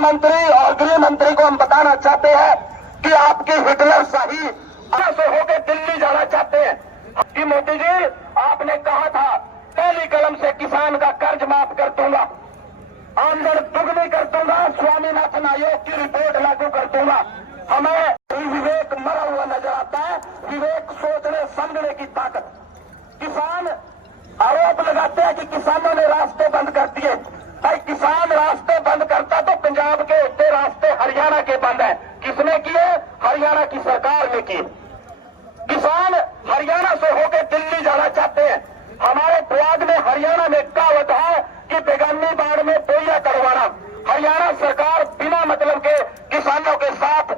मुख्यमंत्री और गृह मंत्री को हम बताना चाहते हैं कि आपकी हिटलर शाही से होकर दिल्ली जाना चाहते हैं कि मोदी जी आपने कहा था पहली कलम से किसान का कर्ज माफ कर दूंगा, आमदन दुगनी कर दूंगा, स्वामीनाथन आयोग की रिपोर्ट लागू कर दूंगा। हमें विवेक मरा हुआ नजर आता है, विवेक सोचने समझने की ताकत। किसान आरोप लगाते हैं कि किसानों ने रास्ते बंद कर दिए। भाई किसान रास्ते बंद करता तो पंजाब के होते रास्ते हरियाणा के बंद है। किसने किए? हरियाणा की सरकार ने किए। किसान हरियाणा से होकर दिल्ली जाना चाहते हैं। हमारे प्रयाग में हरियाणा में कहावत है कि बेगानी बाढ़ में बोया करवाना। हरियाणा सरकार बिना मतलब के किसानों के साथ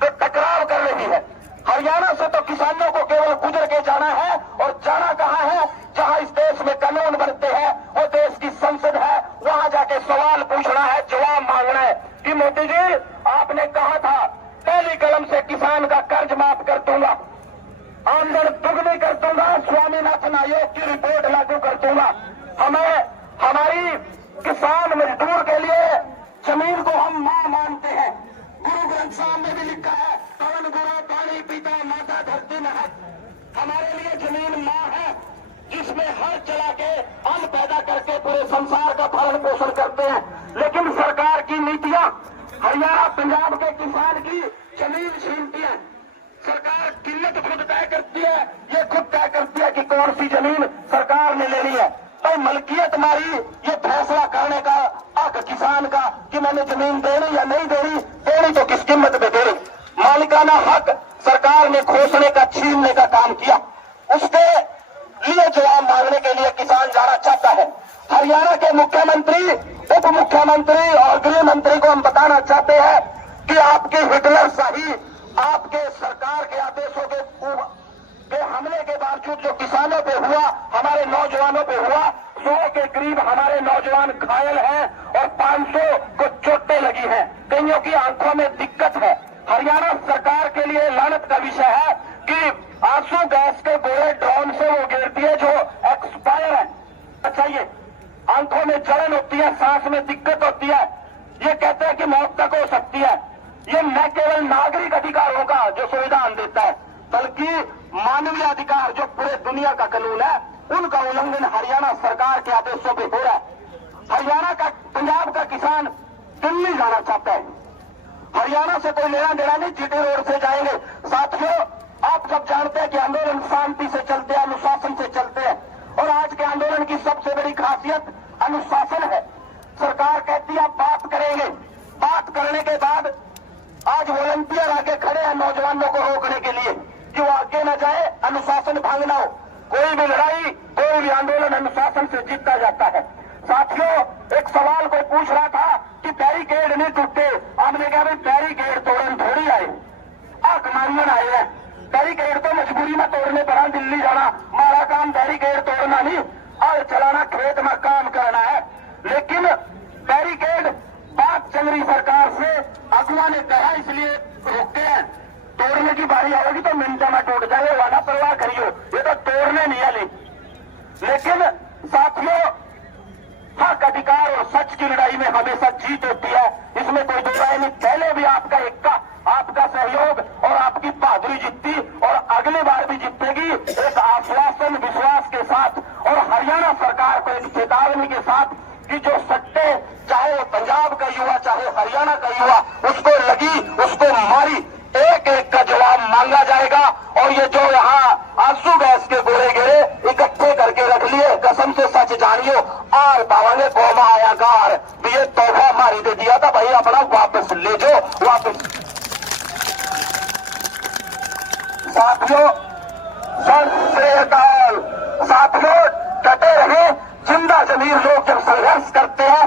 तो टकराव कर रही है। हरियाणा से तो किसानों को केवल गुजर के जाना है, और जाना कहां है? जहां इस देश में कानून बनते हैं, वो देश की संसद है, वहां जाके सवाल पूछना है, जवाब मांगना है कि मोदी जी आपने कहा था पहली कलम से किसान का कर्ज माफ कर दूंगा, आमदन दुगनी कर दूंगा, स्वामीनाथन आयोग की रिपोर्ट लागू कर दूंगा। हमें हमारी किसान मजदूर के लिए जमीन को हम मां मानते हैं। गुरु ग्रंथ साहब में भी लिखा है, पवन गुरु पानी पीता माता धरती महक। हमारे लिए जमीन मां है, जिसमें हर चला के अन्न पैदा करके पूरे संसार का भरण पोषण करते हैं। लेकिन सरकार की नीतियां हरियाणा पंजाब के किसान की जमीन छीनती है। सरकार किल्लत खुद तय करती है, ये खुद तय करती है कि कौन सी जमीन सरकार ने लेनी है। तो मलकियत हमारी ये फैसला करने का हक किसान का कि मैंने जमीन देनी या नहीं देनी, देनी तो किस कीमत पे देनी। मालिकाना हक सरकार ने खोसने का, छीनने का काम किया। उसके लिए जवाब मांगने के लिए किसान जाना चाहता है। हरियाणा के मुख्यमंत्री, उप मुख्यमंत्री और गृह मंत्री को हम बताना चाहते हैं कि आपकी हिटलर शाही, आपके सरकार के आदेशों के हमले के बावजूद जो किसानों पे हुआ, हमारे नौजवानों पे हुआ, 100 के करीब हमारे नौजवान घायल हैं और 500 को चोटें लगी हैं। कईयों की आंखों में दिक्कत है। हरियाणा सरकार के लिए लानत का विषय है कि आंसू गैस के गोले ड्रोन से वो गिरती है जो एक्सपायर है। अच्छा, ये आंखों में जलन होती है, सांस में दिक्कत होती है, ये कहते हैं कि मौत तक हो सकती है। ये न केवल नागरिक अधिकारों का जो संविधान देता है, बल्कि मानवीय अधिकार जो पूरे दुनिया का कानून है, उनका उल्लंघन हरियाणा सरकार के आदेशों पे हो रहा है। हरियाणा का, पंजाब का किसान दिल्ली जाना चाहता है। हरियाणा से कोई लेना देना नहीं, जीटी रोड से जाएंगे। साथियों, आप सब जानते हैं कि आंदोलन शांति से चलते हैं, अनुशासन से चलते हैं, और आज के आंदोलन की सबसे बड़ी खासियत अनुशासन है। सरकार कहती है बात करेंगे, बात करने के बाद आज वॉलंटियर आके खड़े हैं नौजवानों को रोकने के लिए कि वो आगे न जाए, अनुशासन भंग ना हो। कोई भी लड़ाई, कोई भी आंदोलन अनुशासन से जीता जाता है। साथियों, एक सवाल कोई पूछ रहा था कि बैरिकेड नहीं टूटे। हमने कहा भाई बैरिकेड तोड़न थोड़ी आए, कमांडर आए हैं। बैरिकेड तो मजबूरी में तोड़ने पर दिल्ली जाना, हमारा काम बैरिकेड तोड़ना नहीं और चलाना, खेत में काम करना है। लेकिन बैरिकेड बात चल रही सरकार से, अगुआ ने कहा इसलिए रोकते हैं। तोड़ने की बारी आएगी तो मिनटों में टूट जाए, वादा परवाह करियो, ये तो तोड़ने नहीं आली। लेकिन साथियों, हक, अधिकार और सच की लड़ाई में हमेशा जीत होती है, इसमें कोई दो राय नहीं। पहले भी आपका एक्का, आपका सहयोग और आपकी बहादुरी जीती, और अगली बार भी जीतेगी एक आश्वासन, विश्वास के साथ, और हरियाणा सरकार को एक चेतावनी के साथ कि जो सट्टे, चाहे वो पंजाब का युवा चाहे हरियाणा का युवा, उसको लगी, उसको मारी, एक एक का जवाब मांगा जाएगा। और ये जो यहाँ आंसू गैस के गोले गिरे इकट्ठे करके रख लिए, कसम से सच जानियो, आर पावांगे गोमा आया कार भी, ये तोहफा मारी दे दिया था भाई, अपना वापस ले जो, वापस। साथियों, सत श्री अकाल। साथियों, डटे रहे। जिंदा जमीर लोग जब संघर्ष करते हैं